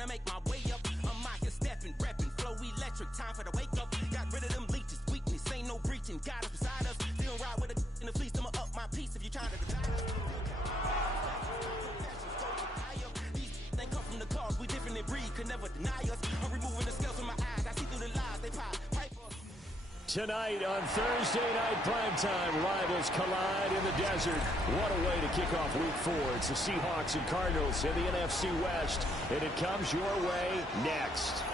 I make my way up. I'm out here stepping, repping, flow electric. Time for the wake up. Got rid of them leeches, weakness, ain't no breaching. God is beside us. Still ride with a in the fleece. I'ma up my piece if you trying to divide us. These ain't come from the cars. We different than breed, could never deny us. I'm removing the scales from my eyes. I see through the lies. They pop. Tonight on Thursday Night Primetime, rivals collide in the desert. What a way to kick off Week 4. It's the Seahawks and Cardinals in the NFC West, and it comes your way next.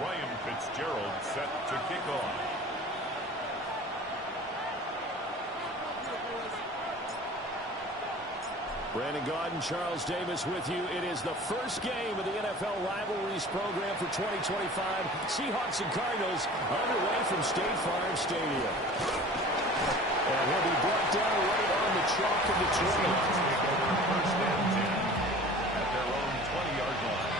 Ryan Fitzgerald set to kick off. Brandon Gaudin, Charles Davis with you. It is the first game of the NFL Rivalries program for 2025. Seahawks and Cardinals underway from State Farm Stadium. And he'll be brought down right on the chalk of the 20. First and 10 at their own 20-yard line.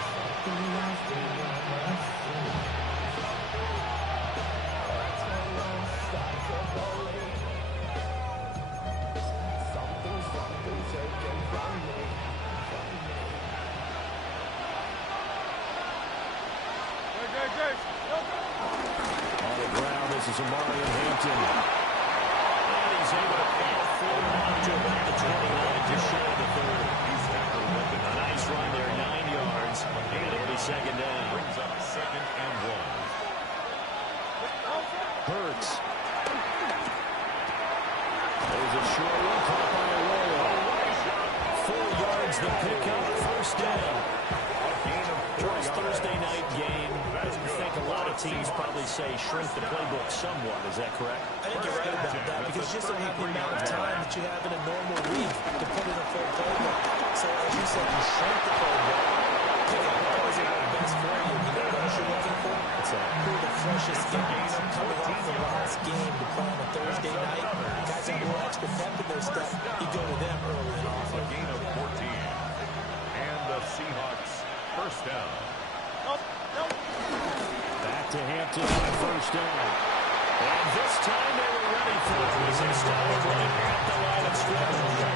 On the ground, this is Amari and Hampton. And he's able to pick up 4 to about the 29, just shy of the 30. He's tackled with a nice run there, 9 yards, and it'll be second down. Brings up second and 1. Hurts. There's a short one, caught by Arroyo. 4 yards, the pickup, first down. First Thursday night game. I think a lot of teams probably say shrink the playbook somewhat. Is that correct? I think you're right about that because just the amount of time that you have in a normal week to put in a full playbook. So as you said, you shrink the playbook. Pick up the plays that work best for you. You know what you're looking for? It's who the freshest guys coming off the last game to play on a Thursday night. Guys have a little extra pep in their step. You go to them early and often. A gain of 14. And the Seahawks first down. Back to Hampton on a first down. And this time they were ready for it. He's installed right at the line of scrimmage.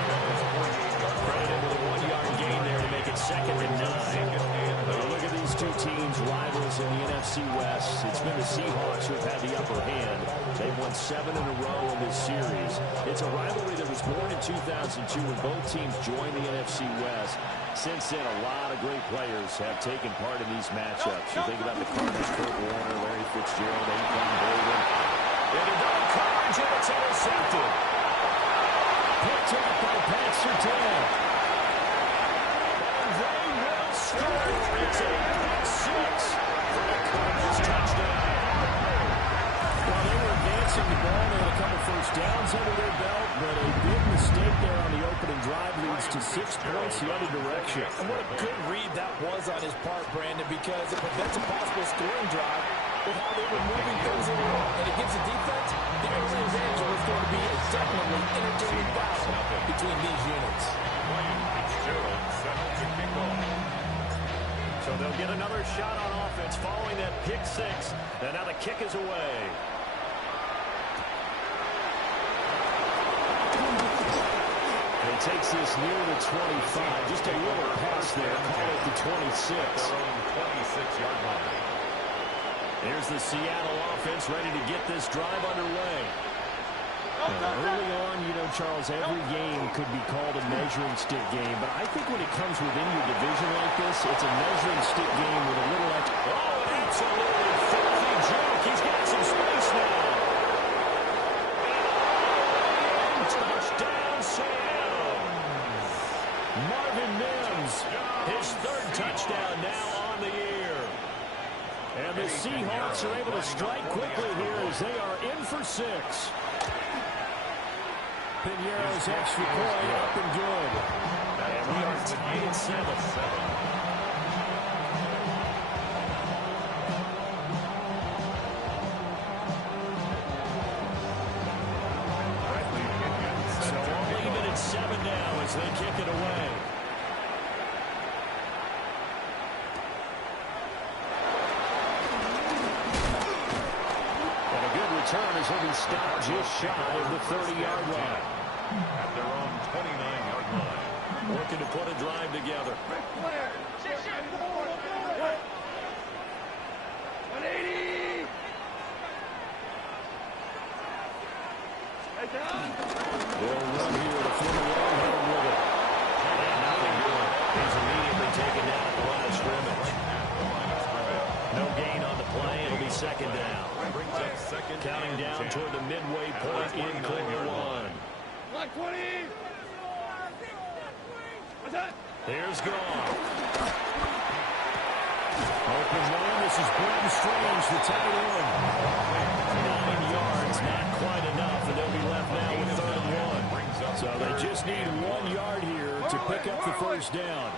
Credited with a 1-yard gain there to make it second and 9. Look at these two teams, rivals in the NFC West. It's been the Seahawks who have had the upper hand. They've won 7 in a row in this series. It's a rivalry that was born in 2002 when both teams joined the NFC West. Since then, a lot of great players have taken part in these matchups. You think about the Cardinals, Kurt Warner, Larry Fitzgerald, Anquan Boldin. Into double coverage, and it's intercepted. Picked up by Pat Surtain. And they will score. It's a pick 6 for the Cardinals touchdown. While they were advancing the ball, they had a couple first downs under their belt, but a big mistake there on the opening drive leads to 6 points the other direction. And what a good read that was on his part, Brandon, because it prevents a possible scoring drive with how they were moving things along. And against the defense, the early advantage was going to be a definitely entertaining battle between these units. Ryan Fitzgerald set to kick off. So they'll get another shot on offense following that pick 6. And now the kick is away. He takes this near the 25. Just a little pass there. Call it the 26. 26-yard line. Here's the Seattle offense ready to get this drive underway. Early on, you know, Charles, every game could be called a measuring stick game. But I think when it comes within your division like this, it's a measuring stick game with a little extra. Oh, absolutely filthy joke. He's got some space now. Touchdown, Sam. Marvin Mims, his 3rd touchdown now on the year. And the Seahawks are able to strike quickly here as they are in for 6. Piñeiro's extra point up and good. And we are tied at 7. So all even at 7 now as they kick it away. as he'll be stopped just shy of the 30-yard line. At their own 29-yard line. Working to put a drive together. 180. They'll run here to form a long hill with it. And nothing doing. He's immediately taken down at the line of scrimmage. No gain on the play. It'll be second down. Counting down toward the midway point in quarter one. 120. Here's Goff. Open man. This is Brenton Strange, the tight end. 9 yards, not quite enough, and they'll be left now with 3rd and 1. So they just need 1 yard here to pick up the first down.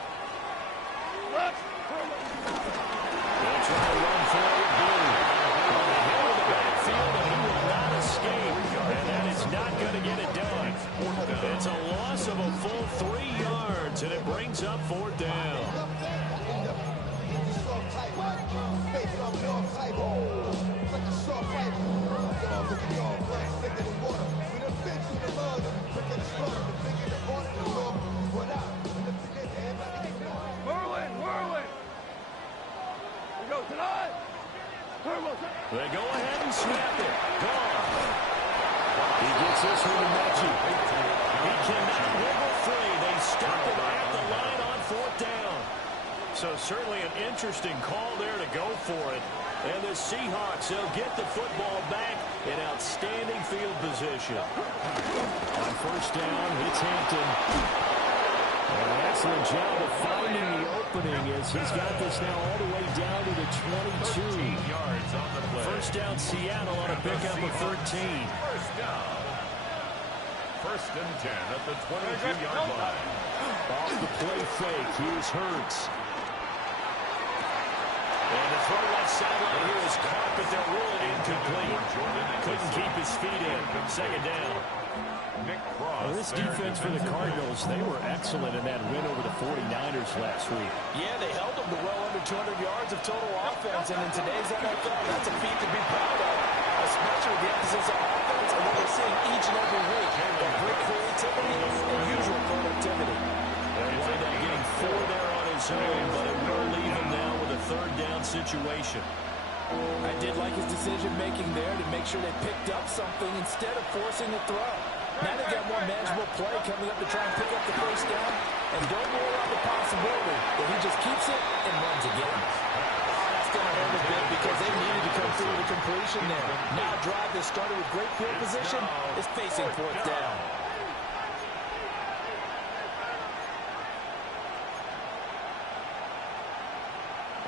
They'll try to run forward. Blue. On the hill of the backfield, and he will not escape. And that is not going to get it done. It's a loss of a full 3 yards, and it brings up 4th down. They go ahead and snap it. Gone. He gets this one to Mechie. He cannot wiggle free. They stop him at the line on 4th down. So certainly an interesting call there to go for it. And the Seahawks, they'll get the football back in outstanding field position. On 1st down, it's Hampton. An excellent job of finding the opening as he's got this now all the way down to the 22. Yards on the play. 1st down, Seattle on a pickup of 13. 1st down. 1st and 10 at the 22-yard line. Off the play fake, here's Hurts. And the throw left sideline here is caught, but they'll rule it incomplete. Couldn't keep his feet in. 2nd down. Well, this defense for the Cardinals, they were excellent in that win over the 49ers last week. Yeah, they held them to well under 200 yards of total offense, and in today's NFL, that's a feat to be proud of, especially the emphasis on offense and what we're seeing each and every week. Got great creativity and usual productivity. They wind up getting 4 there on his own, but it will leave him now with a 3rd down situation. I did like his decision-making there to make sure they picked up something instead of forcing the throw. Now they've got more manageable play coming up to try and pick up the 1st down, and don't rule out the possibility that he just keeps it and runs again. That's going to hurt a bit because they needed to come through the completion there. Now a drive that started with great field position is facing 4th down.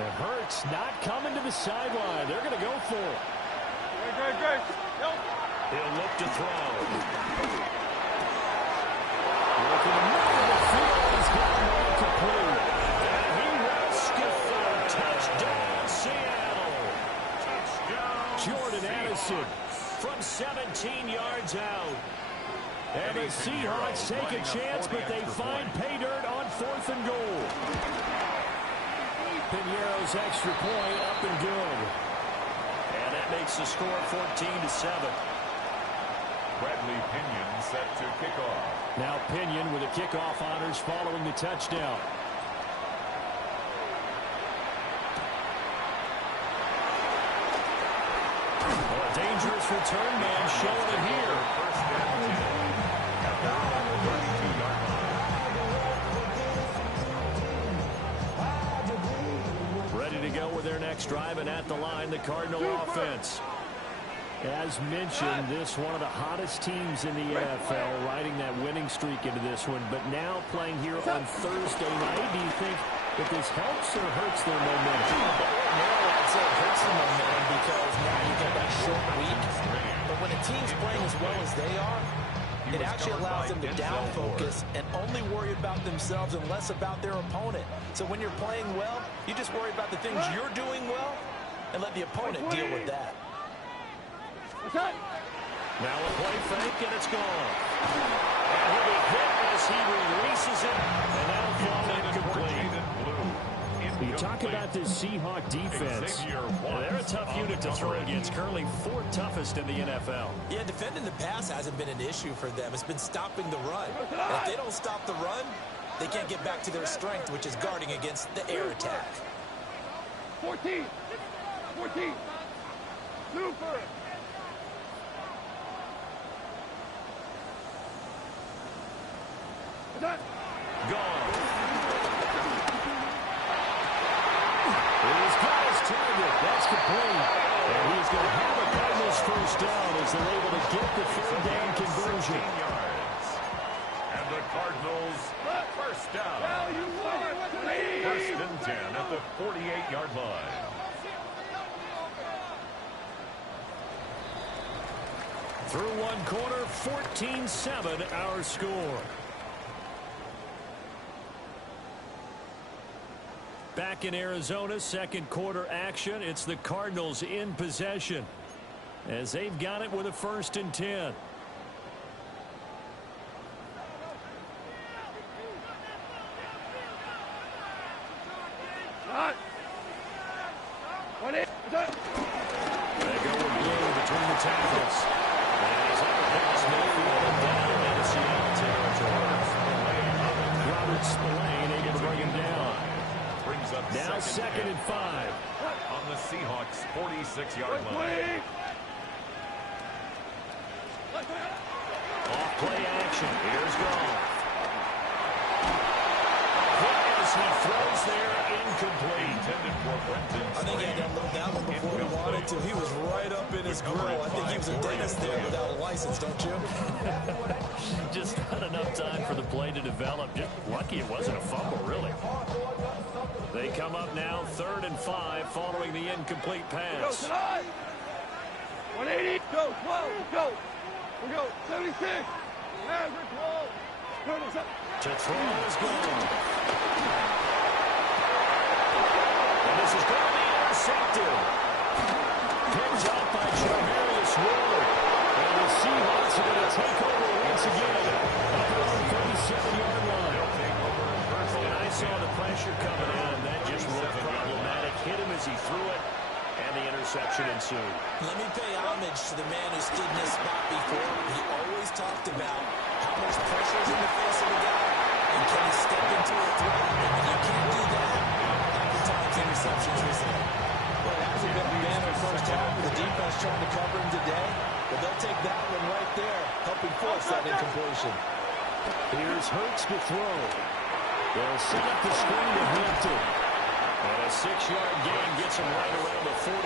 And Hurts not coming to the sideline. They're going to go for it. Great. He'll look to throw. Looking to move the field. He's got him all complete. And he will skip for a touchdown, Seattle. Touchdown. Jordan Addison from 17 yards out. And the Seahawks take a chance, but they find pay dirt on 4th and goal. Piñeiro's extra point up and good. And that makes the score 14-7. Bradley Pinion set to kick off. Now Pinion with the kickoff honors following the touchdown. Well, a dangerous return man showing it here. 1st and 10 at their own 32-yard line. Ready to go with their next drive, and at the line, the Cardinal offense. As mentioned, this one of the hottest teams in the NFL, riding that winning streak into this one, but now playing here on Thursday night. Do you think that this helps or hurts their momentum? Now I'd say it hurts the momentum because now you get that short week. But when a team's playing as well as they are, it actually allows them to down focus and only worry about themselves and less about their opponent. So when you're playing well, you just worry about the things you're doing well and let the opponent deal with that. Now a play fake, and it's gone. And he'll be hit as he releases it, and that'll fall incomplete. He Talk about this Seahawk defense. They're a tough unit to throw against. Currently 4th toughest in the NFL. Yeah, defending the pass hasn't been an issue for them. It's been stopping the run. And if they don't stop the run, they can't get back to their strength, which is guarding against the air attack. 14. Super. Gone. He's got his target. That's complete. And he's going to have a Cardinals first down as they're able to get the 3rd down conversion. And the Cardinals first down. First and 10 at the 48-yard line. Through one quarter, 14-7 our score. Back in Arizona, 2nd quarter action. It's the Cardinals in possession as they've got it with a 1st and 10. They go with blue between the tackles. And he's on the pass, midfield down into Seattle territory. Robert Spillane able to bring him down. Brings up Now 2nd and 5. On the Seahawks' 46-yard line. Off play action. Here's Goff. As he throws there, incomplete. Intended for Brenton. I think he had to unload that one before he wanted to. He was right up in his grill. I think he was a dentist there without a license, don't you? Just not enough time for the play to develop. Just lucky it wasn't a fumble, really. They come up now 3rd and 5 following the incomplete pass. 180. Go. 12. Go. We go. 76. Average roll. To throw is gone. And this is going to be intercepted. Picked up by Charvarius Ward. And the Seahawks are going to take over once again at their own 37-yard line. And I saw the pressure coming in, and that just looked problematic. Hit him as he threw it, and the interception ensued. Let me pay homage to the man who stood in this spot before. He always talked about how much pressure is in the face of a guy, and can he step into a threat? And when you can't do that, oftentimes interceptions result. Well, it hasn't been a banner first half with the defense trying to cover him today, but they'll take that one right there, helping force that incompletion. Here's Hurts to throw. They'll set up the screen to Hampton. And a 6-yard gain gets him right around the 43.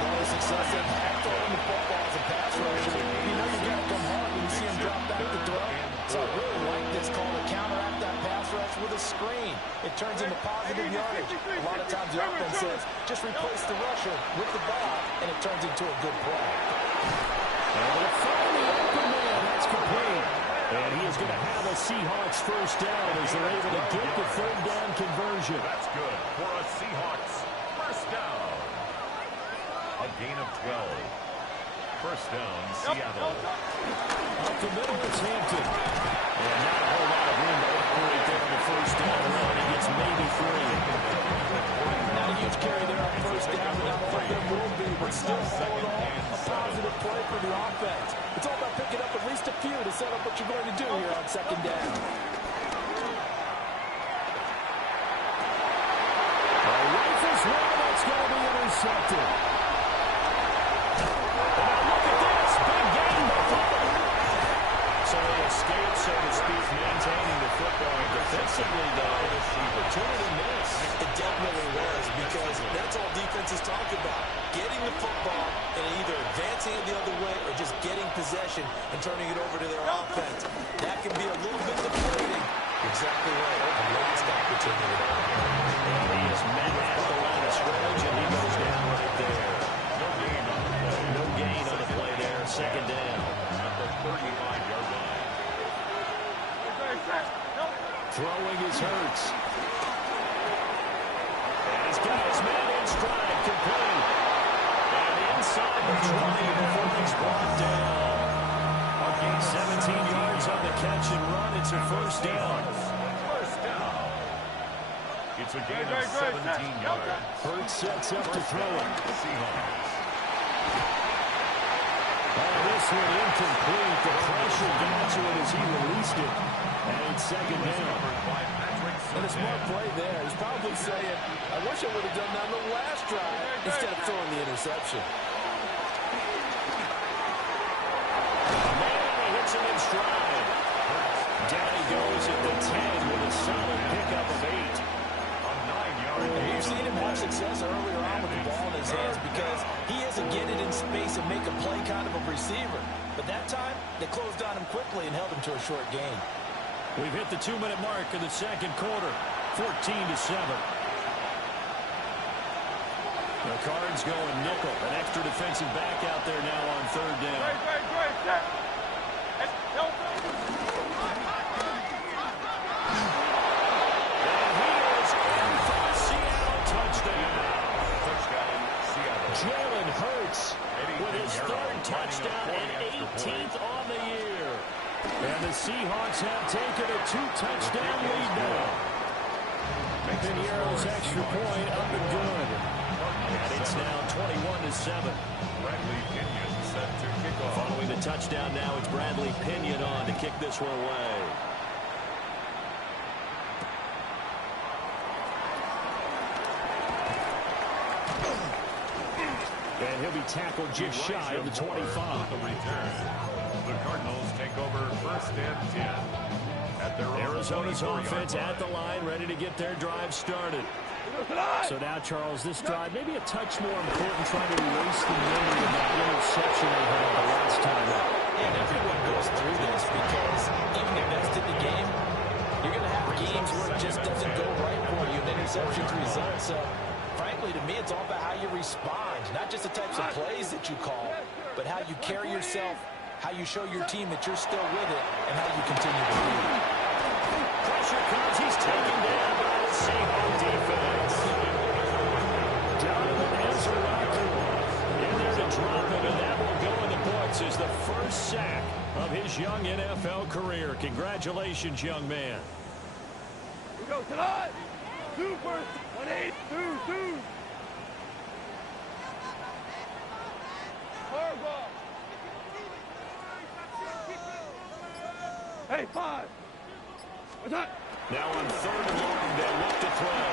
All the success they've had throwing the football as a pass rusher, you know you've got to come hard when you see him drop back to throw. So I really like this call to counteract that pass rush with a screen. It turns into positive yardage. A lot of times the offense says, just replace the rusher with the ball, and it turns into a good play. And they'll find the open man. That's complete. And he is going to have a Seahawks first down as they're able to get the 3rd down conversion. That's good for a Seahawks first down. A gain of 12. First down, Seattle. Up the middle, it's Hampton. And not a whole lot of room to operate there on the first down run. He gets maybe 3. Not a huge carry there on first down, but not what there will be, but still all in all, a positive play for the offense. It's all about picking up at least a few to set up what you're going to do here on 2nd down. A rifles one, that's going to be intercepted. And now look at this, big gain by Butler. So they escape, so to speak, maintaining the football. Defensively, though, opportunity miss. It definitely was, because that's all defenses talk about. Getting the football and either advancing it the other way or just getting possession and turning it over to their offense. That can be a little bit deflating. Exactly right. A last opportunity. And he is met at the line of scrimmage, and he goes down right there. No gain on the play there. 2nd down. At the 35-yard line. Throwing his Hurts. And he's got his man in stride, complete. And inside the 20 before he's brought down. 17 yards on the catch and run. It's a first down. First down. It's a gain of 17 yards. Hurts sets up to throw it. Seahawks. Oh, this one incomplete. The pressure got to it as he released it. And it's second down. And a smart play there. He's probably saying, I wish I would have done that on the last drive instead of throwing the interception. Man, he hits him in stride. Down he goes at the 10 with a solid pickup of 8. A 9-yard And gain. you've seen him have success earlier on with the ball in his hands because he isn't getting in space and make a play kind of a receiver. But that time, they closed on him quickly and held him to a short gain. We've hit the 2-minute mark in the second quarter, 14-7. The Cards going nickel. An extra defensive back out there now on third down. And he is in for the Seattle touchdown. Jalen Hurts with his third touchdown and 18th on the year. And the Seahawks have taken a 2-touchdown lead now. Piniero's extra point up and good. And it's now 21-7. Bradley Pinion set to kick off. Following the touchdown now, it's Bradley Pinion on to kick this one away. And he'll be tackled just shy of the 25. The return. The Cardinals take over first and 10. At their Arizona's offense at the line, ready to get their drive started. So now, Charles, this drive maybe a touch more important, trying to erase the memory of that interception they had the last time out. And everyone goes through this because even the best in the game, you're going to have games where it just doesn't go right for you and interceptions result. So, frankly, to me, it's all about how you respond, not just the types of plays that you call, but how you carry yourself, how you show your team that you're still with it, and how you continue to lead. Pressure comes. He's taken down by the Seahawks defense. Donovan Ezra in there to drop him, and that will go in the books as the first sack of his young NFL career. Congratulations, young man. We go tonight. 2 first. 1-8. 2. Hard ball. Hey, 5. What's up? Now on third and long, they'll look to throw.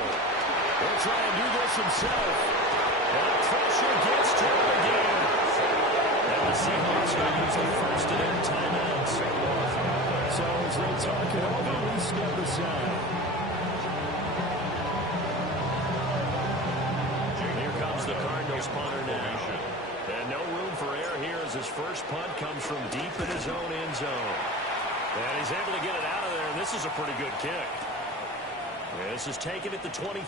He'll try and do this himself. And pressure gets to him again. And the Seahawks will use the first of their timeouts. So as they talk it over, we step aside. Here comes the Cardinals punter now. And no room for error here as his first punt comes from deep in his own end zone. And he's able to get it out of there, and this is a pretty good kick. Yeah, this is taken at the 23.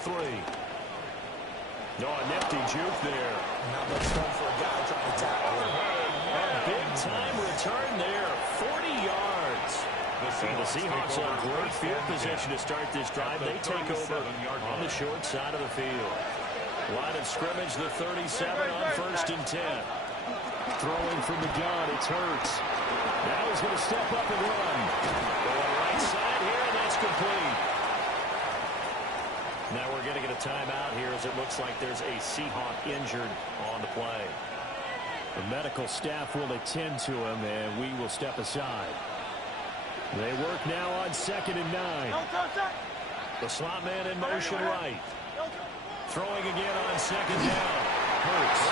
No, a nifty juke there. Not much fun for a guy trying to tackle him. A big-time return there, 40 yards. And the Seahawks on great field position to start this drive. They take over on the short side of the field. Line of scrimmage, the 37 on first and 10. Throwing from the gun, it's Hurts. Now he's going to step up and run. Going right side here, and that's complete. Now we're going to get a timeout here as it looks like there's a Seahawk injured on the play. The medical staff will attend to him, and we will step aside. They work now on 2nd and 9. The slot man in motion right. Throwing again on 2nd down. Hurts.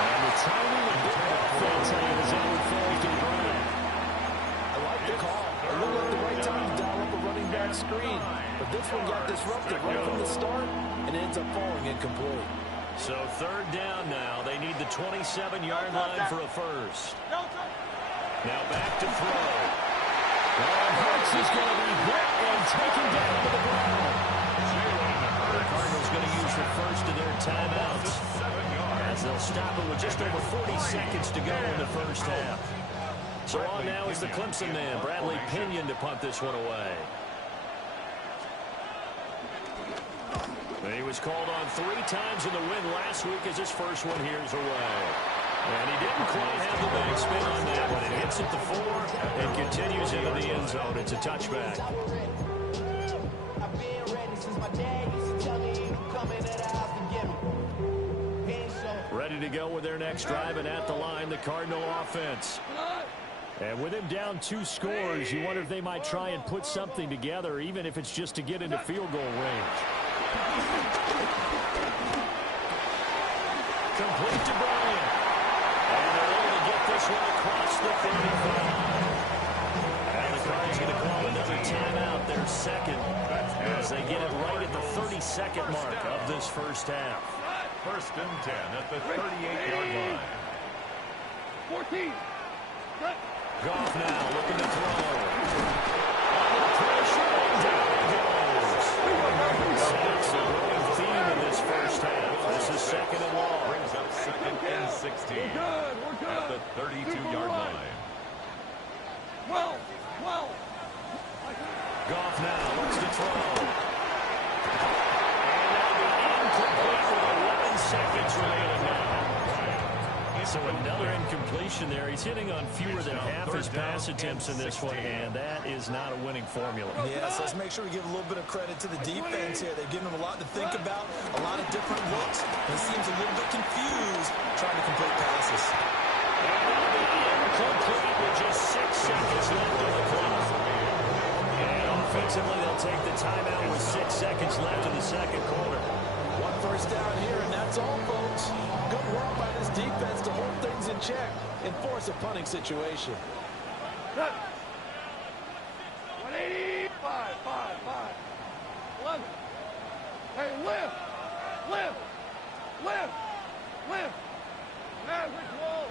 And the timing of the offense is on 4th and 9. I like the call. It looked like the right time to dial up a running back screen. But this one got disrupted right from the start and ends up falling incomplete. So 3rd down now. They need the 27-yard line for a first. Now back to throw. And Hurts is going to be hit and taken down to the ground. The Cardinals going to use the first of their timeouts as they'll stop it with just over 40 seconds to go in the first half. So on now is the Clemson man, Bradley Pinion, to punt this one away. He was called on 3 times in the win last week as his first one here's away. And he didn't quite have the big spin on that one. It hits at the 4 and continues into the end zone. It's a touchback. I've been ready since my dad used to sticks driving at the line, the Cardinal offense. And with him down 2 scores, you wonder if they might try and put something together, even if it's just to get into field goal range. Complete to Bryant. And they're able to get this one across the 35. And the Cards going to call another timeout, their second, as they get it right at the 32nd mark of this first half. 1st and 10 at the 38-yard line. 14. Goff now looking to throw. Under pressure, and down he goes. That's a running theme in this first half. This is 2nd and long. Brings up 2nd and 16 at the 32-yard line. 12. Goff now looks to throw. And that'll be incomplete with 11 seconds remaining now. So another incompletion there. He's hitting on fewer than half his pass attempts in this one, and that is not a winning formula. Yes, let's make sure we give a little bit of credit to the defense here. They've given him a lot to think about, a lot of different looks. He seems a little bit confused trying to complete passes. And that'll be incomplete with just 6 seconds left on the clock. And offensively, they'll take the timeout with 6 seconds left in the second quarter. 1 first down here, and that's all, folks. Good work by this defense to hold things in check and force a punting situation. 180. 5. 11. Hey, lift. Maverick roll.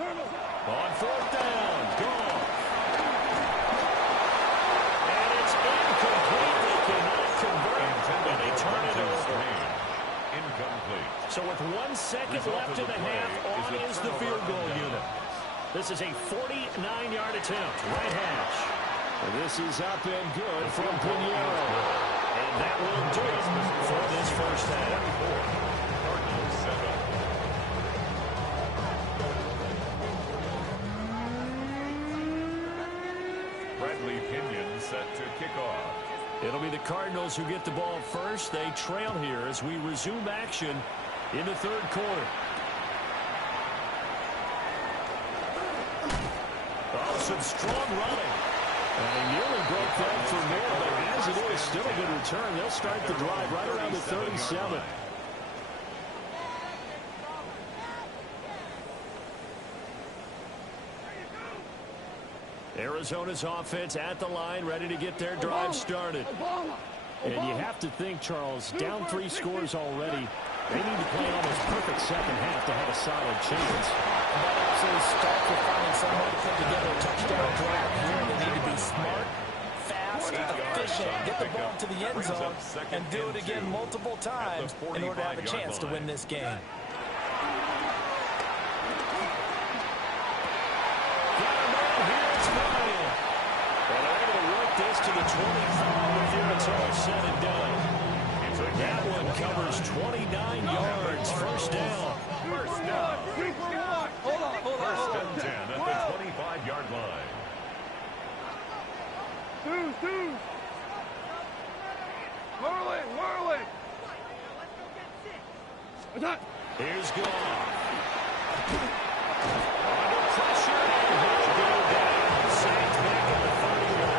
On 4th down, Goff. And it's incomplete. They cannot convert, and they turn it over. Incomplete. So with 1 second left in the half, on is the field goal unit. This is a 49-yard attempt, right hash. And this is up and good from Pinheiro. And that will do it for this first half. Cardinals 7. Bradley Pinion set to kick off. It'll be the Cardinals who get the ball first. They trail here as we resume action in the third quarter. Oh, some strong running. And they nearly broke that for more, but as it is, still a good return. They'll start the drive right around the 37. Arizona's offense at the line, ready to get their drive started. And you have to think, Charles, down 3 scores already. They need to play an almost perfect second half to have a solid chance. And that absolutely starts with finding some way to put together a touchdown drive here. They need to be smart, fast, efficient, get the ball to the end zone, and do it again multiple times in order to have a chance to win this game. This to the 25 before it's all said and done. That one covers 29 yards. First down. First and 10 at the 25-yard line. Two. Whirling. Here's Goff. Under pressure, and he'll go down. Saints back at the 31.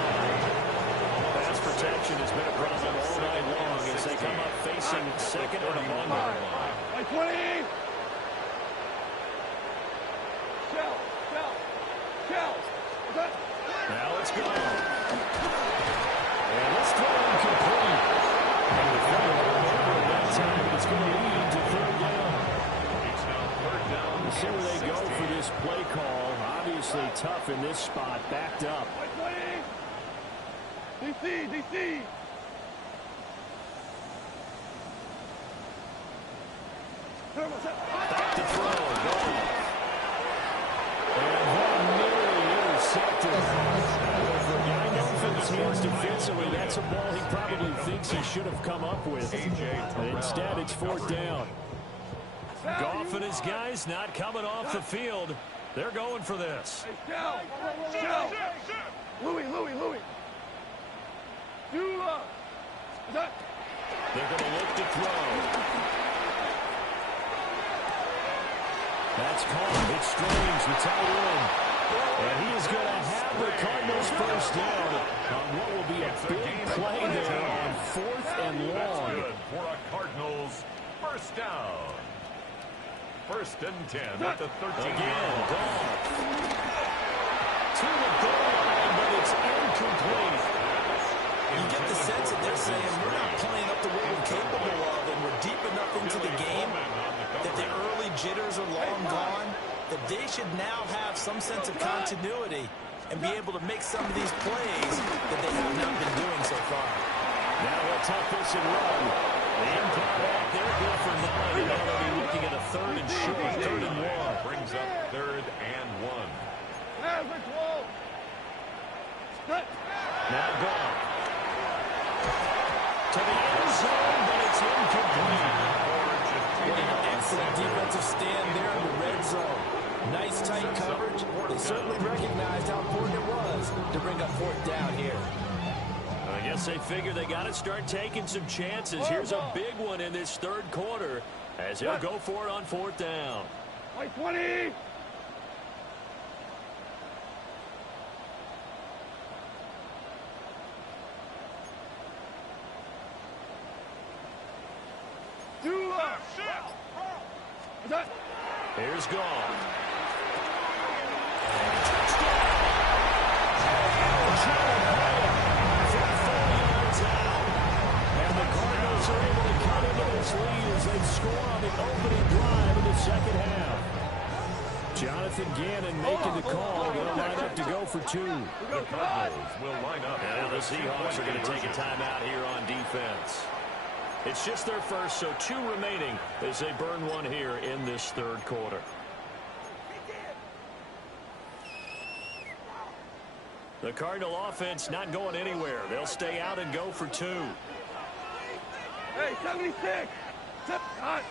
Pass protection has been a problem all night long as they come up facing 2nd and 1. 20. Shell. Now it's gone. And this throw incomplete. And the throw over that time, but it's going to lead to 3rd down. It's now 3rd down. We'll see where they go for this play call. Obviously tough in this spot, backed up. DC. Back to throw. And that nearly intercepted. I know for the teams defensively, that's a ball he probably thinks he should have come up with. And instead, it's 4th down. Goff and his guys not coming off the field. They're going for this. Shell. Louis. They're going to look to throw. That's caught. It's Strange, the tight end. And he is going to have the Cardinals first down on what will be a big play there on 4th and long. That's good for a Cardinals first down. 1st and 10 at the 13. Again, Goff. To the goal line, but it's incomplete. You get the sense that they're saying we're not playing up to what we're capable of, and we're deep enough into the game that the early jitters are long gone, that they should now have some sense of continuity and be able to make some of these plays that they have not been doing so far. Now they'll tuck this and run. The improv back there, good for 9. Now they'll be looking at a 3rd and short, 3rd and 1. Brings up 3rd and 1. Now Goff. To the end zone, but it's incomplete. What an excellent defensive stand there in the red zone. Nice tight coverage. They certainly recognized how important it was to bring up 4th down here. I guess they figure they got to start taking some chances. Here's a big one in this 3rd quarter as they'll go for it on 4th down. 20. Here's Goff. And the Cardinals are able to cut into this lead as they score on the opening drive of the 2nd half. Jonathan Gannon making the call. They'll line up to go for 2. The Cardinals will line up. And the Seahawks are going to take a timeout here on defense. It's just their first, so 2 remaining as they burn 1 here in this 3rd quarter. The Cardinal offense not going anywhere. They'll stay out and go for 2. Hey, 76. They'll try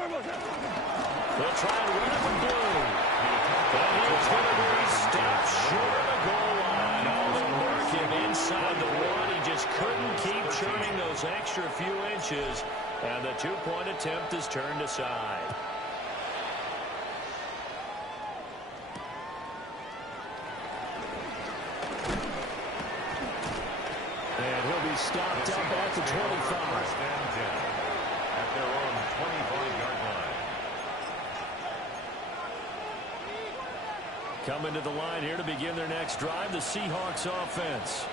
and run it from blue. But he's going to be stopped short of the goal line. All the work him inside the 1. He just couldn't keep churning those extra few inches. And the 2-point attempt is turned aside. And he'll be stopped up at the 25. 1st and 10 at their own 25-yard line. Coming to the line here to begin their next drive, the Seahawks offense.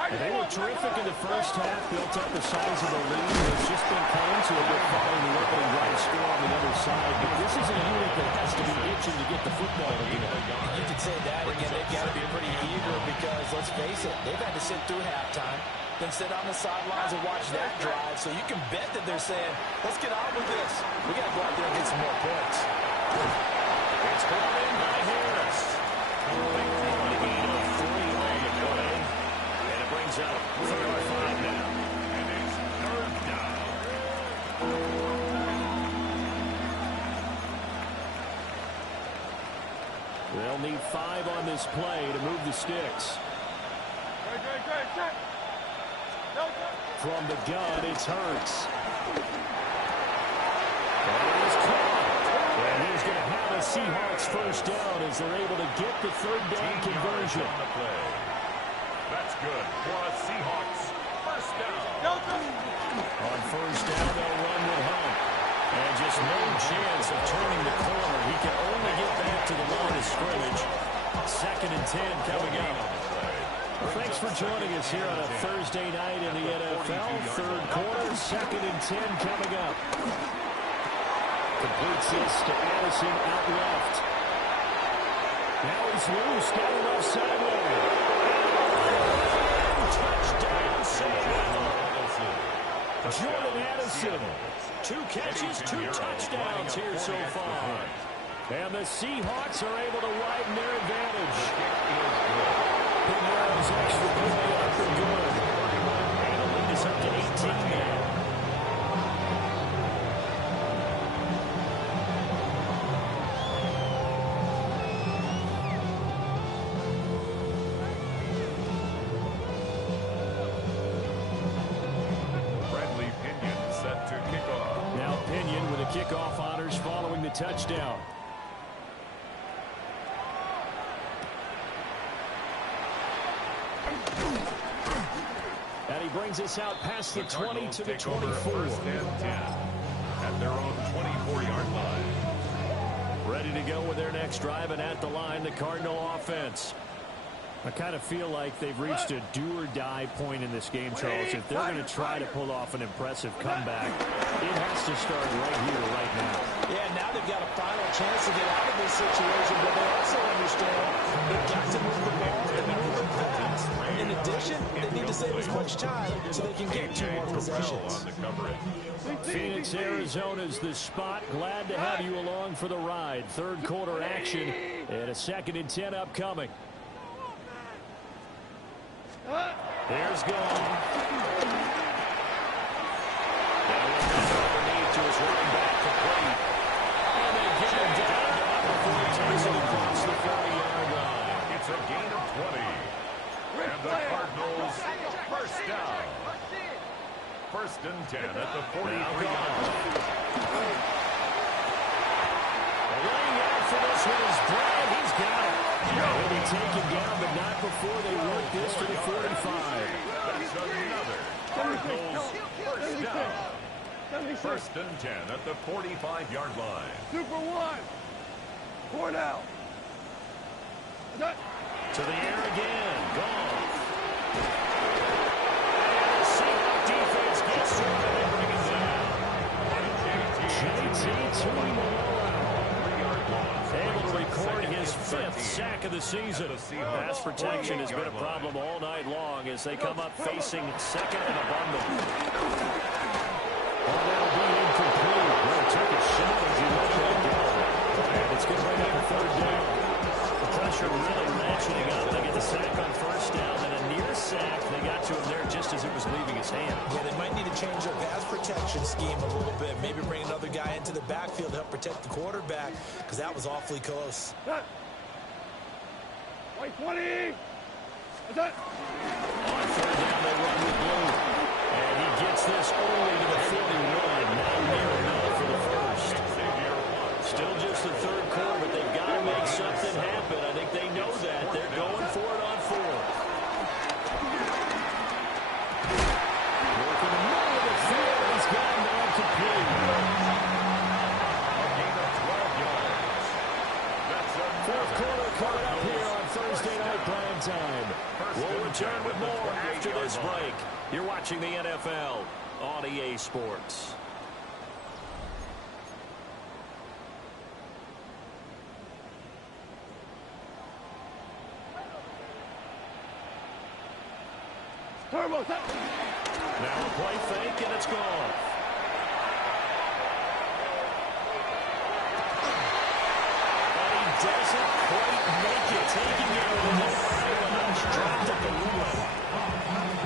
And they were terrific in the first half, built up the size of the lead. It's just been cut into a bit following the opening drive score on the other side. But this is a unit that has to be itching to get the football again. You could say that again. They've got to be pretty eager because, let's face it, they've had to sit through halftime, then sit on the sidelines and watch that drive. So you can bet that they're saying, let's get on with this. We got to go out there and get some more points. It's brought in by Harris. A gain of 3 on the play. And it brings up 3 or 5 now. And it's 3rd down. They'll need 5 on this play to move the sticks. From the gun, it's Hurts. And it is caught. And he's going to have a Seahawks first down as they're able to get the 3rd down conversion. On the play. That's good for a Seahawks first down. On first down, they'll run with Hunt. And just no chance of turning the corner. He can only get back to the line of scrimmage. 2nd and 10 coming up. Thanks for joining us here on a Thursday night in the NFL. 3rd quarter, 2nd and 10 coming up. Completes this to Addison out left. Now he's loose down the left sideline. Touchdown, Seattle. Jordan Addison. 2 catches, 2 touchdowns here so far. And the Seahawks are able to widen their advantage. Big Rams extra play up and good. And the lead is up to 18 now. Kickoff. Now Pinion with the kickoff honors following the touchdown. And he brings us out past the 20 to the 24. First and 10 at their own 24-yard line. Ready to go with their next drive, and at the line, the Cardinal offense. I kind of feel like they've reached a do-or-die point in this game, Charles. If they're going to try to pull off an impressive comeback, it has to start right here, right now. Yeah, now they've got a final chance to get out of this situation, but they also understand they've got to move the ball and move it fast. In addition, they need to save as much time so they can get 2 more possessions. Phoenix, Arizona is the spot. Glad to have you along for the ride. Third quarter action and a 2nd and 10 upcoming. There's gone. Underneath to his running back complete. And they get him down before he takes it across the 40-yard line. It's a gain of 20. And the Cardinals first down. 1st and 10 at the 43-yard line. Laying out for this one is Brad. He's got it. He'll be taken down, but not before they work this to the 45. That's another Cardinals first down. 1st and 10 at the 45-yard line. Super 1. 4 down. To the air again. Gone. And the Seahawks defense gets to it and bring it down. JT to able to record his 5th sack of the season. Pass protection has been a problem all night long as they come up facing 2nd and a bundle. Well, that'll be incomplete. Well, took a shot as he let that go. And it's going to bring up a 3rd down. The pressure really ratcheting up. They get the sack on 1st down, and a near sack. They got to him there just as it was leaving his hand. Yeah, they might need to change their pass protection scheme a little bit. Maybe bring another guy into the backfield to help protect the quarterback, because that was awfully close. White 20. On 3rd down, they run with blue. And he gets this only to the 41. Not near enough for the 1st. Still just the 3rd quarter, but they've got to make something happen. I think they know that. They're going for it on 4th. Working the middle of the field. He's got him down complete. A gain of 12 yards. That's a 4th quarter coming up here on Thursday night prime time. We'll return with more after this break. You're watching the NFL on EA Sports. Turbo. Now a play fake, and it's gone. And he doesn't quite make it. Taking it with a low avalanche. Dropped at the line.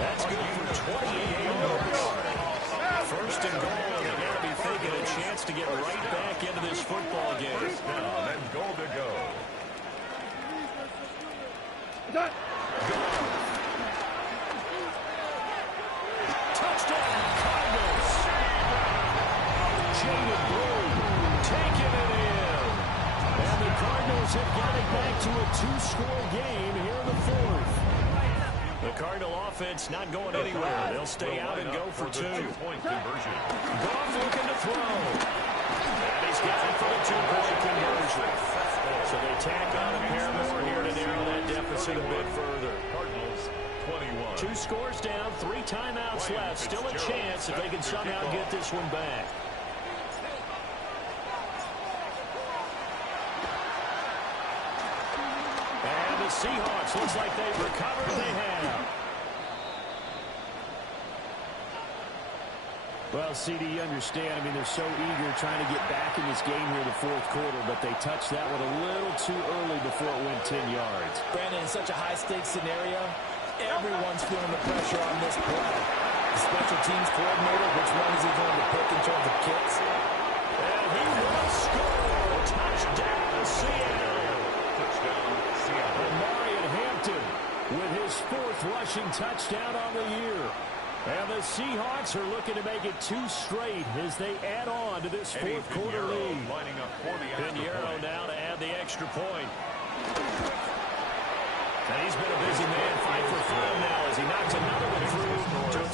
That's good for 28 yards. 1st and goal, and they're going to be thinking a chance to get right back into this football game. first down and goal to go. Touchdown, Cardinals. Jaded Blue taking it in. And the Cardinals have got it back to a 2-score game here in the 4th. The Cardinal offense not going anywhere. They'll stay out and go for 2. Two-point conversion. Goff looking to throw. And he's got it for the 2-point conversion. So they tack on a pair more here to narrow that deficit a bit further. Cardinals 21. 2 scores down, 3 timeouts left. Still a chance if they can somehow get this one back. And the Seahawks, looks like they've recovered. They have. Well, CD, you understand. I mean, they're so eager trying to get back in this game here in the 4th quarter, but they touched that one a little too early before it went 10 yards. Brandon, in such a high-stakes scenario, everyone's feeling the pressure on this play. The special teams coordinator, which one is he going to pick in terms of kicks? And he will score. Touchdown, Seattle. Touchdown, Seattle. Marion Hampton with his 4th rushing touchdown on the year. And the Seahawks are looking to make it 2 straight as they add on to this 4th quarter lead. Lining up for the extra Pinheiro point. now to add the extra point. And he's been a busy man, 5 for 5 now as he knocks another one through to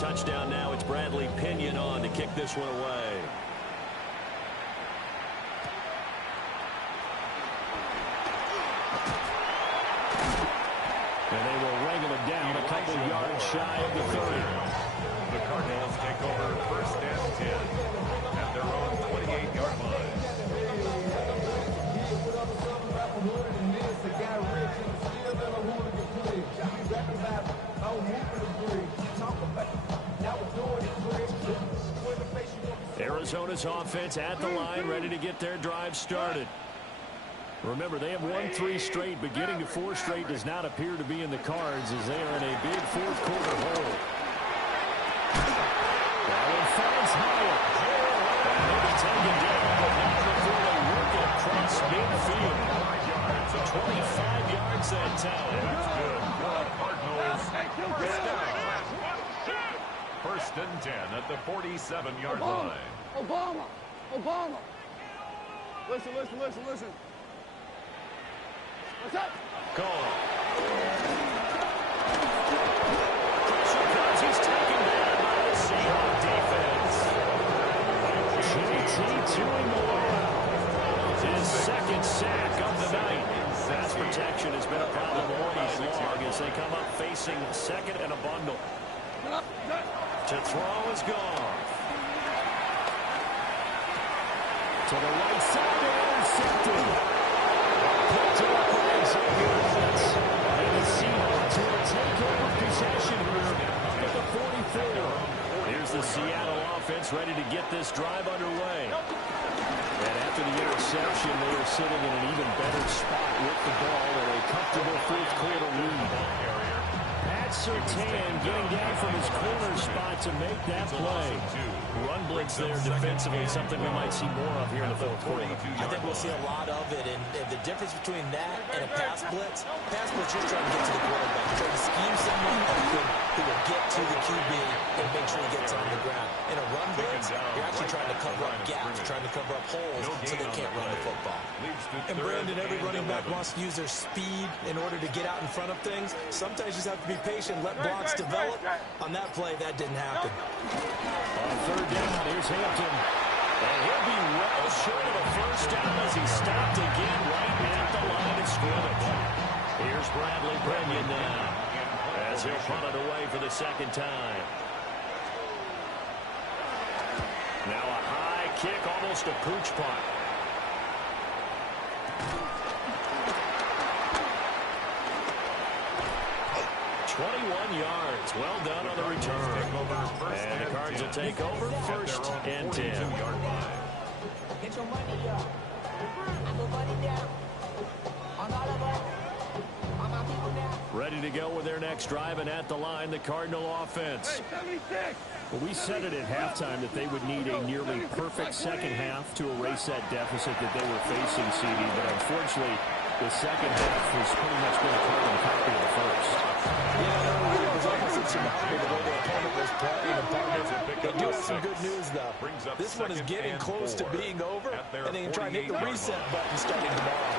touchdown now. It's Bradley Pinion on to kick this one away. And they will wrangle it down a couple yards shy of the 30. The Cardinals take over 1st and 10 at their own 28-yard line. Arizona's offense at the line, ready to get their drive started. Remember, they have won 3 straight, but getting to 4 straight does not appear to be in the cards as they are in a big fourth-quarter hole. That one finds Howard. And they'll be taken down, but not before they work it across midfield. 25 yards that time. That's good. Cardinals first down. 1st and 10 at the 47-yard line. Obama. Listen. What's up? Call. Pressure comes. He's taken down by the Seahawks defense. JT doing the layout. His 2nd sack of the night. Pass protection has been a problem all night long as they come up facing 2nd and a bundle. To throw is gone. To the right side and intercepted. Picked up by Xavier Woods. And the Seahawks will take over possession here at the 44. Here's the Seattle offense ready to get this drive underway. And after the interception, they are sitting in an even better spot with the ball in a comfortable fourth-quarter lead. Pat Surtain getting down from his corner spot to make that play. Run blitz there defensively, something we might see more of here in the fourth quarter. I think we'll see a lot of it, and the difference between that and a pass blitz, you're trying to get to the quarterback. You're trying to scheme someone who will get to the QB and make sure he gets on the ground. In a run blitz, you're actually trying to cover up gaps, trying to cover up holes so they can't run the football. And Brandon, every running back wants to use their speed in order to get out in front of things. Sometimes you just have to be patient, let blocks develop. On that play, that didn't happen. On 3rd down, here's Hampton. And he'll be well short of a first down as he stopped again right at the line of scrimmage. Here's Bradley Pinion now as he'll punt it away for the 2nd time. Now a high kick, almost a pooch punt. Yards. Well done on the return. And the Cards will take over 1st and 10. Get your money up. I put money down. On all of us. On my people now. Ready to go with their next drive, and at the line, the Cardinal offense. Well, we said it at halftime that they would need a nearly perfect second half to erase that deficit that they were facing, CD, but unfortunately, the second half has pretty much been a carbon copy of the first. Yeah, it was almost insurmountable the way the opponent was playing. They do have some good news, though. This one is getting close to being over, and they can try and hit the reset button starting tomorrow.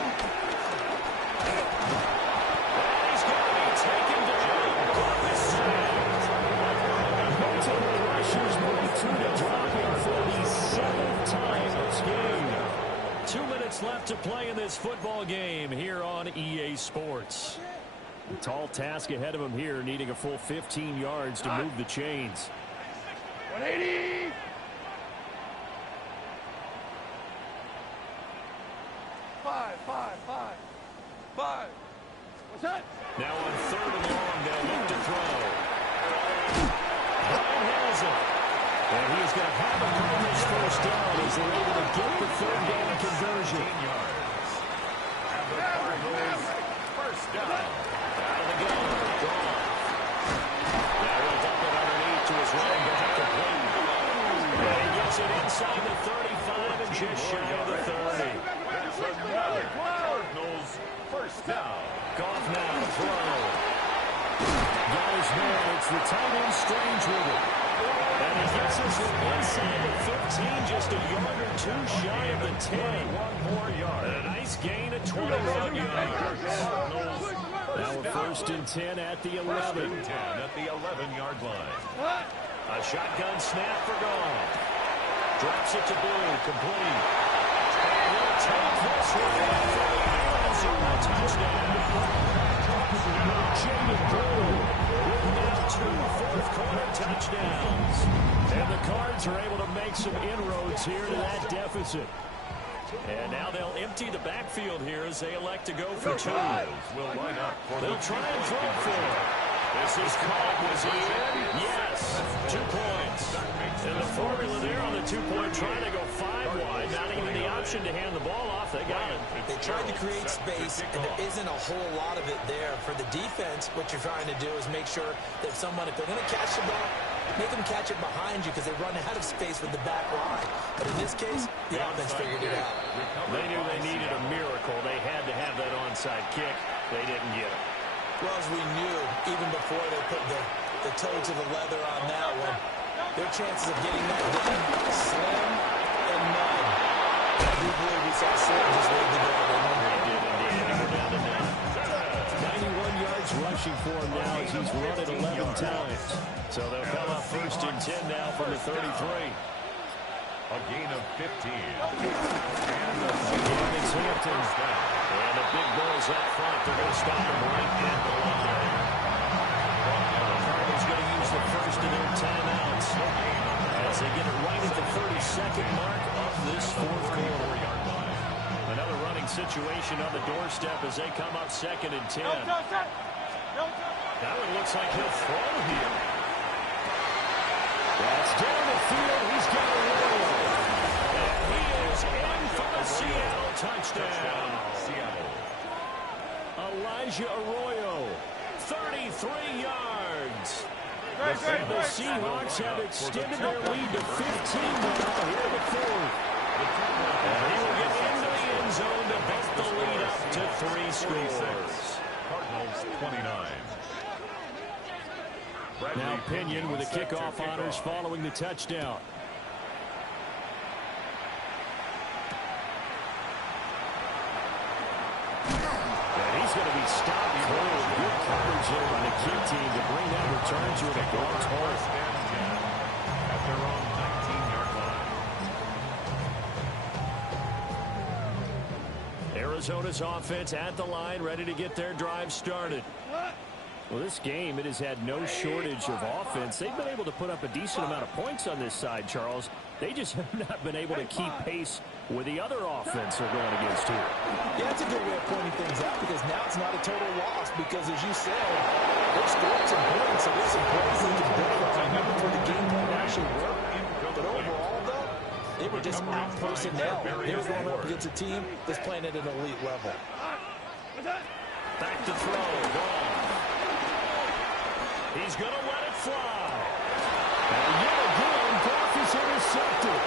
He's going to be taken down. Multiple rushers move to the dropping for the 7th time this game. 2 minutes left to play in this football game here on EA Sports. A tall task ahead of him here, needing a full 15 yards to move the chains. 180. Five. What's that? Now on 3rd and long, they'll look to throw. Brian has it. And he's going to have a Cardinals first down as they're able to get the 3rd down conversion. And the Cardinals first down. Out of the gun. Gone. Now he'll dump it underneath to his running back complete. And he gets it inside the 35 and just shy of the 30. That's another Cardinals first down. Goff now to throw. Got his man. It's the tight end Strange with it. And he gets us inside the 15, just a yard or two shy of the 10. 1 more yard. And a nice gain of 21 yards. Now a 1st and 10 at the 11. 1st and 10 at the 11-yard line. A shotgun snap for Goff. Drops it to Blue, complete. And he'll take this one in for the end zone touchdown. Jaden Blue with now 2 fourth-quarter touchdowns. And the Cards are able to make some inroads here to that deficit. And now they'll empty the backfield here as they elect to go for 2. They'll try and throw for it. This is caught. Was he in? Yes. 2 points. And the formula there on the 2-point trying to go 5 wide. Not even the option to hand the ball off. They got it. They tried to create space, and there isn't a whole lot of it there. For the defense, what you're trying to do is make sure that if they're going to catch the ball, make them catch it behind you because they run out of space with the back line. But in this case, the offense figured it out. They knew they needed a miracle. They had to have that onside kick. They didn't get it. Well, as we knew, even before they put the toe to the leather on that one, their chances of getting that done, slim and none. I do believe we saw Slim just leave the door. They did indeed. They were down to none. 91 yards rushing for him now as he's run it 11 times. So they'll come up 1st and 10 now from the 33. A gain of 15. Again, it's Hampton. And the big boys up front. They're going to stop him right at the line. The Cardinals going to use the first of their timeouts as they get it right at the 32nd mark of this 4th quarter. Another running situation on the doorstep as they come up 2nd and 10. Now it looks like he'll throw here. That's down the field. He's got a roll. And he is in for the Seattle touchdown. Elijah Arroyo, 33 yards. The Seahawks have extended their lead to 15 now here in the 4th. And he will get into the end zone to bump the lead up to 3 scores. Cardinals 29. Now Pinion with the kickoff honors following the touchdown. And he's going to be stopped cold. Good coverage there by the key team to bring that return to an adult horse. At their own 19-yard line. Arizona's offense at the line, ready to get their drive started. Well, this game, it has had no shortage of offense. They've been able to put up a decent amount of points on this side, Charles. They just have not been able to keep pace with the other offense they're going against here. Yeah, that's a good way of pointing things out because now it's not a total loss because, as you said, they're scoring some points, so there's some plays they can build on before the game plan actually worked. But overall, though, they were just out-personnel. They were going up against a team that's playing at an elite level. Back to throw. Ball. He's going to let it fly. And yet again, Goff is intercepted.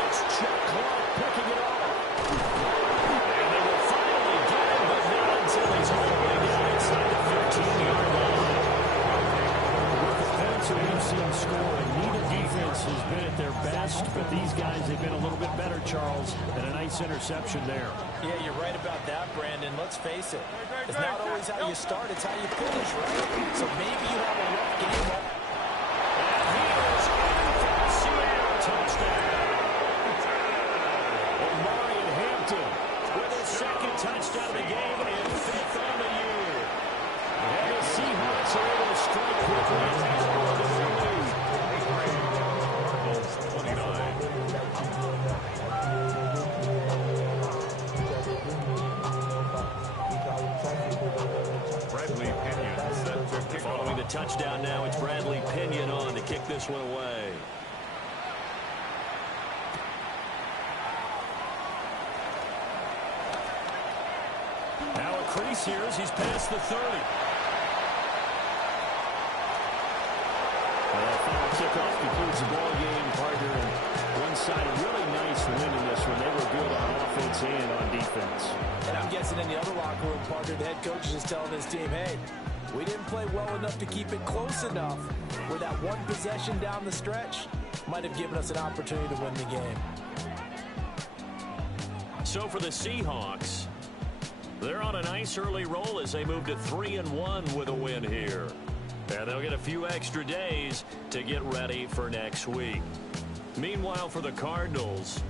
It's Chuck Clark picking it off. And they will finally get him, but not until he's all the way down inside the 15-yard line. With the points that we've seen scoring, neither defense has been at their best, but these guys have been a little bit better, Charles, and a nice interception there. Yeah, you're right about that, Brandon. Let's face it. It's not always how you start, it's how you finish, right? So maybe you have a rough game. And he is in for the Seattle touchdown. Omarion Hampton with his 2nd touchdown of the game and 5th on the year. And the Seahawks are able to strike quickly and add on to their lead. Cardinals 29. Bradley Pinion set to kick Following the off. touchdown now, it's Bradley Pinion on to kick this one away. Now a crease here as he's past the 30. Final kickoff concludes the ball game, partner. And one side a really nice win in this one. They were good on offense and on defense. And I'm guessing in the other locker room, partner, the head coach is just telling his team, hey, we didn't play well enough to keep it close enough where that one possession down the stretch might have given us an opportunity to win the game. So for the Seahawks, they're on a nice early roll as they move to 3-1 with a win here. And they'll get a few extra days to get ready for next week. Meanwhile, for the Cardinals,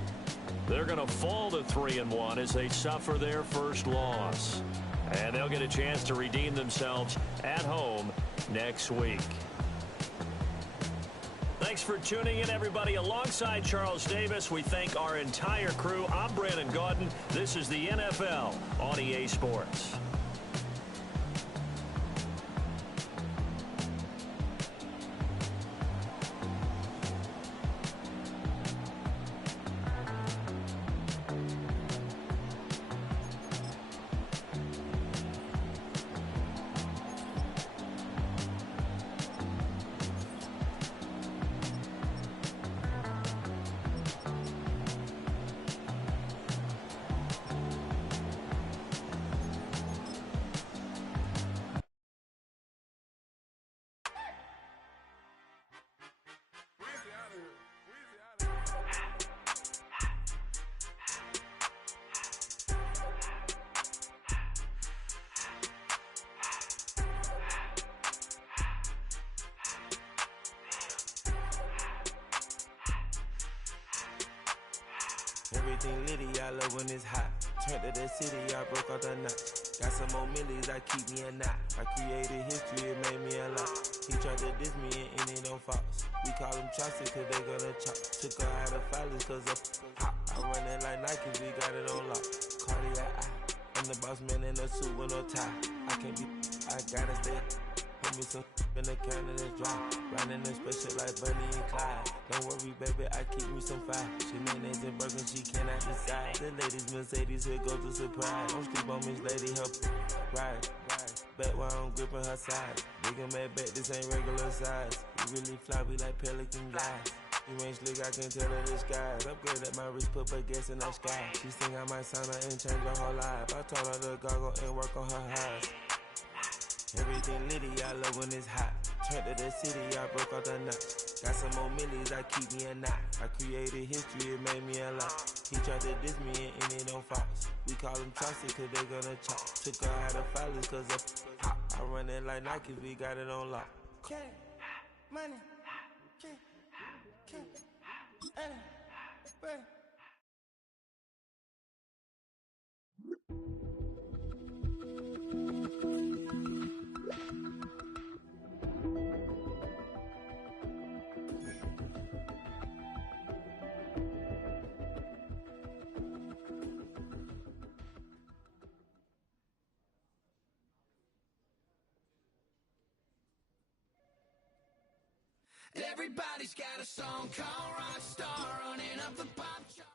they're going to fall to 3-1 as they suffer their first loss. And they'll get a chance to redeem themselves at home next week. Thanks for tuning in, everybody. Alongside Charles Davis, we thank our entire crew. I'm Brandon Gaudin. This is the NFL on EA Sports. Everything litty, I love when it's hot. Turn to the city, I broke out the knot. Got some more millies, I keep me a knot. I created history, it made me a lot. He tried to diss me and it don't false. We call them chopsticks cause they gonna chop. Took her out of filers cause of hot. I run it like Nike, we got it on lock. Cardiac eye, I'm the boss man in a suit with no tie. I can't be, I gotta stay. Put me some in the can and it's dry. Riding in special like Bunny and Clyde. Don't worry, baby, I keep me some fire. She mayonnaise and burger, she cannot decide. The ladies Mercedes, here goes the surprise. Don't sleep on Miss Lady, help ride. Back while I'm gripping her side. Big and mad back, this ain't regular size. We really fly, we like pelican guys. You ain't slick, I can tell her the skies. Upgrade at my wrist, put her gas in the sky. She think I might sign her and change her whole life. I told her to goggle and work on her eyes. Everything litty, I love when it's hot. Turn to the city, I broke out the knot. Got some more millies, I keep me a knot. I created history, it made me a lot. He tried to diss me and it don't false. We call them chopsticks cause they gonna chop. Took her out of filers cause of hot. I run it like Nike, we got it on lock. Cash, money, cash, money, money. Everybody's got a song called Rockstar running up the pop chart.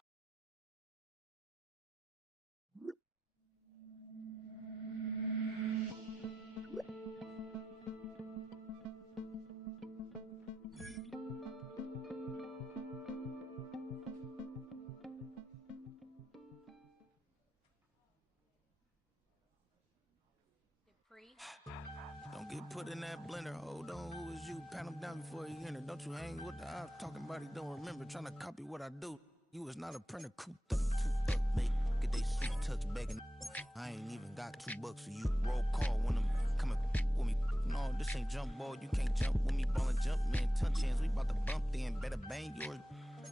Don't get put in that blender. Hold on, who is you? Pat him down before he enter. Don't you hang with the ops talking about he don't remember. Trying to copy what I do. You was not a printer. Cooped up, too up, mate. Get they suit touch begging. I ain't even got $2 for you. Roll call when I'm coming with me. No, this ain't jump ball. You can't jump with me. Ballin' jump, man. Touch hands. We bout to bump then. Better bang yours.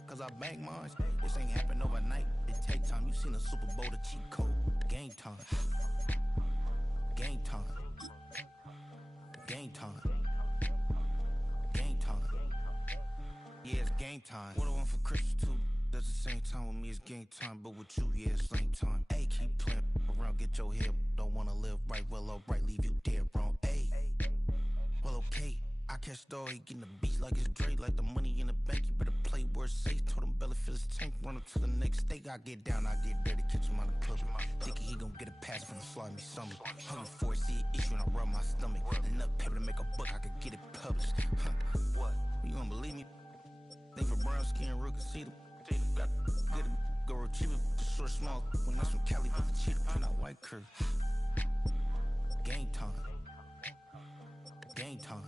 Cause I bang mine. This ain't happen overnight. It take time. You seen the Super Bowl, the cheat code. Game time. Game time. Game time. Game time. Yeah, it's game time. What I want for Christmas too. That's the same time with me, it's game time. But with you, yeah, it's same time. Hey, keep playing around, get your head. Don't wanna live right, well, alright, leave you dead wrong. Hey, well, okay. I catch the dog, he getting the beats like it's Dre. Like the money in the bank, you better play where it's safe. Told him Belly fill his tank, run up to the next stake. I get down, I get dirty, catch him on the club. Thinking he gon' get a pass from the slide me something. Hungry for it, see it issue and I rub my stomach. Enough paper to make a book, I could get it published. What? You don't believe me? Think for brown skin, real can see them. Got good, go retrieve it, just short, small. When that's from Cali, but the cheetah print out white curve. Game time. Game time.